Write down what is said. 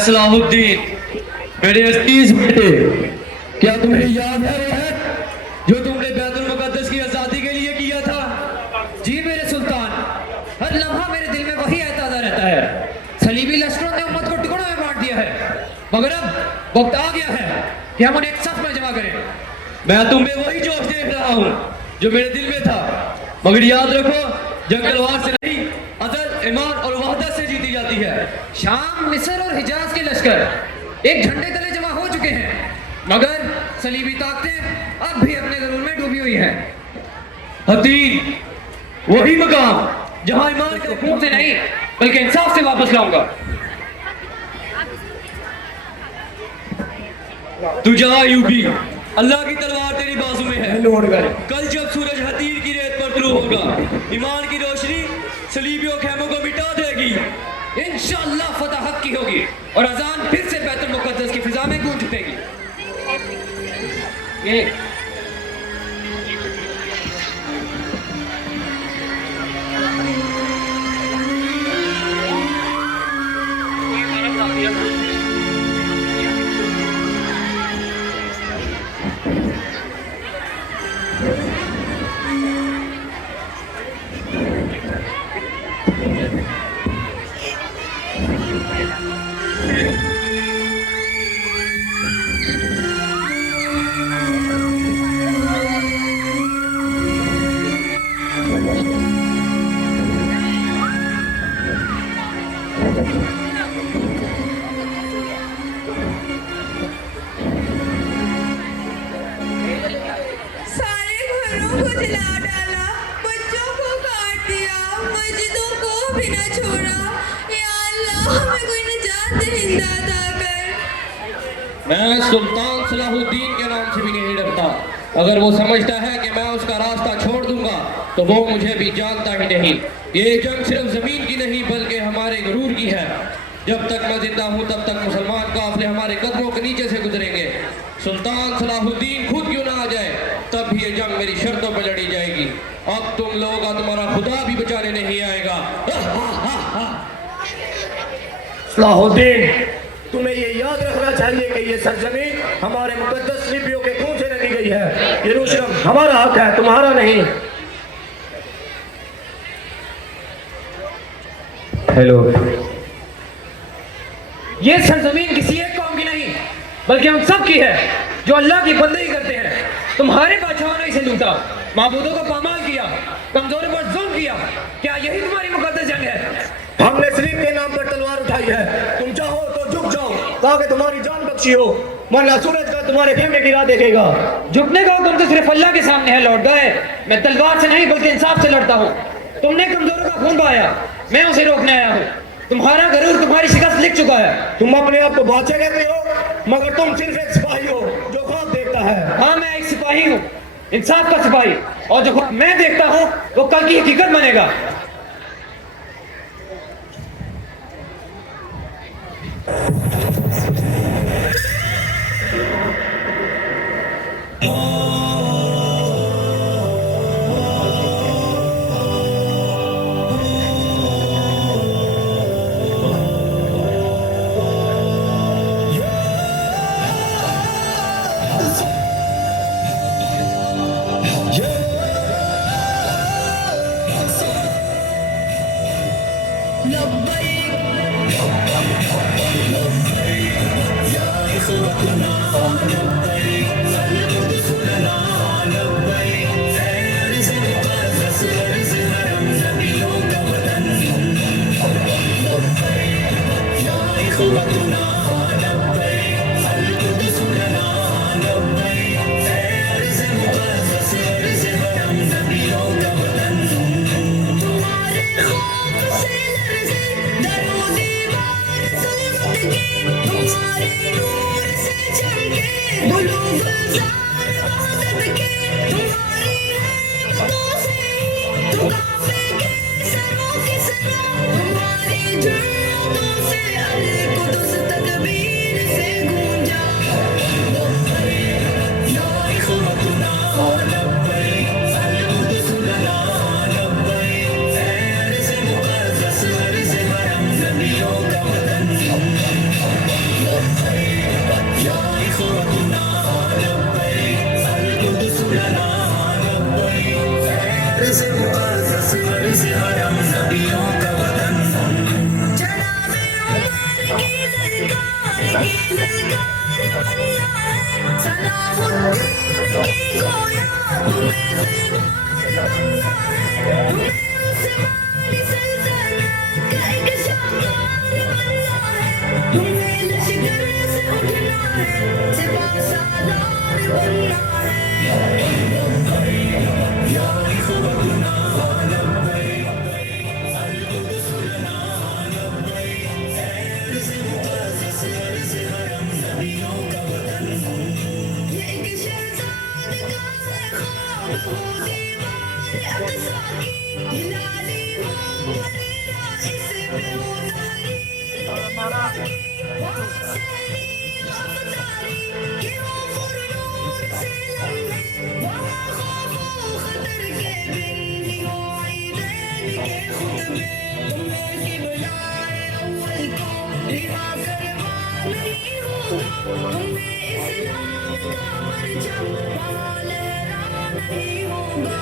सलाहुद्दीन, मेरे अजीज बेटे, क्या तुम्हें याद है जो तुमने बैतुल मुकद्दस की आजादी के लिए किया था? जी मेरे सुल्तान, हर लम्हा मेरे दिल में वही ताज़ा रहता है। सलीबी लश्करों ने उम्मत को टुकड़ों में बांट दिया है, मगर अब वक्त आ गया है कि हम उन्हें एक सफ में जमा करें। मैं तुम में वही जोश देख रहा हूँ जो मेरे दिल में था, मगर याद रखो, जंग तलवार से नहीं, अदल, ईमान और वहदत से जीती जाती है। शाम, मिस्र और हिजाज के लश्कर एक झंडे तले जमा हो चुके हैं, मगर सलीबी ताकतें अब भी अपने गरूर में डूबी हुई हैं। हतीन, वही मकाम जहाँ ईमान तो खून से नहीं बल्कि इंसाफ से वापस लाऊंगा। तू जा यूबी, अल्लाह की तलवार तेरी बाजू में है। कल जब सूरज हतीर की रेत पर तुलू होगा, ईमान की रोशनी सलीबियों खेमों को मिटा देगी। इंशाअल्लाह फतह हक की होगी और अजान फिर से बैतुल मुकद्दस की फिजा में गूंज उठेगी। ये सारे घरों को जला डाला, बच्चों को काट दिया, मस्जिदों को भी न छोड़ा। या अल्लाह, हमें कोई निजात दहिंदा अता कर। मैं सुल्तान सलाहुद्दीन के नाम से भी नहीं डरता। अगर वो समझता है कि मैं उसका रास्ता छोड़ दूंगा तो वो मुझे भी जानता ही नहीं। ये जंग सिर्फ जमीन की नहीं बल्कि हमारे गुरूर की है। जब तक मैं जिंदा हूँ तब तक मुसलमान काफिले हमारे कदमों के नीचे से गुजरेंगे। सुल्तान सलाहुद्दीन खुद क्यों ना आ जाए, तब भी ये जंग मेरी शर्तों पर लड़ी जाएगी। अब तुम लोग का तुम्हारा खुदा भी बचाने नहीं आएगा। सलाहुद्दीन, तुम्हें ये याद रखना चाहिए कि ये सरजमीन हमारे मुकद्दस सलीबियों के खून से रंगी गई है। यरूशलेम हमारा हक है, तुम्हारा नहीं। हेलो, ये सरजमीन किसी एक कौम की नहीं बल्कि हम सब की है जो अल्लाह की बंदगी करते हैं। तुम्हारे बादशाहों ने इसे लूटा, माबूदों को पामाल किया, कमजोरों पर जुल्म किया। क्या यही तुम्हारी मुकद्दस जंग है? हमने सलीब के नाम पर तलवार उठाई है। तुम चाहो तो झुक जाओ ताकि तुम्हारी जान बख्शी हो, वरना सूरज का तुम्हारे खेमे गिरा देखेगा। झुकने का हुक्म तो सिर्फ अल्लाह के सामने है लौट गए। मैं तलवार से नहीं बल्कि इंसाफ से लड़ता हूँ। तुमने कमजोरों का खून बहाया, मैं उसे रोकने आया हूँ। तुम्हारा गरूर तुम्हारी शिकस्त लिख चुका है। तुम अपने आप को बादशाह कहते हो, मगर तुम सिर्फ एक सिपाही हो जो ख्वाब देखता है। हाँ, मैं एक सिपाही हूँ, इंसाफ का सिपाही, और जो ख्वाब मैं देखता हूँ वो कल की हकीकत बनेगा। तुम्हारी सरकार बनना है सलाहुद्दीन की गोया तुम्हें दीवार बनना है तुम्हें उस्मानी सल्तनत का एक शानदार बनना है तुम्हें लश्कर से उठना है सिपह सालार बनना है ये एक शहजाद का है ख्वाब हो दीवार अक़सा की हिलाली हो बरेरा इस पे हो तहरीर तबा की वहाँ सहरी अफ़तारी के हो फुरनूर से लम्हे वहाँ खौफ़ो ख़तर के बिन ही हो ईदैन के खुतबे तुम्हें क़िबलाए अव्वल को रिहा करवा नहीं होगा तुम्हें इस्लाम का परचम वहाँ लहरा नहीं होगा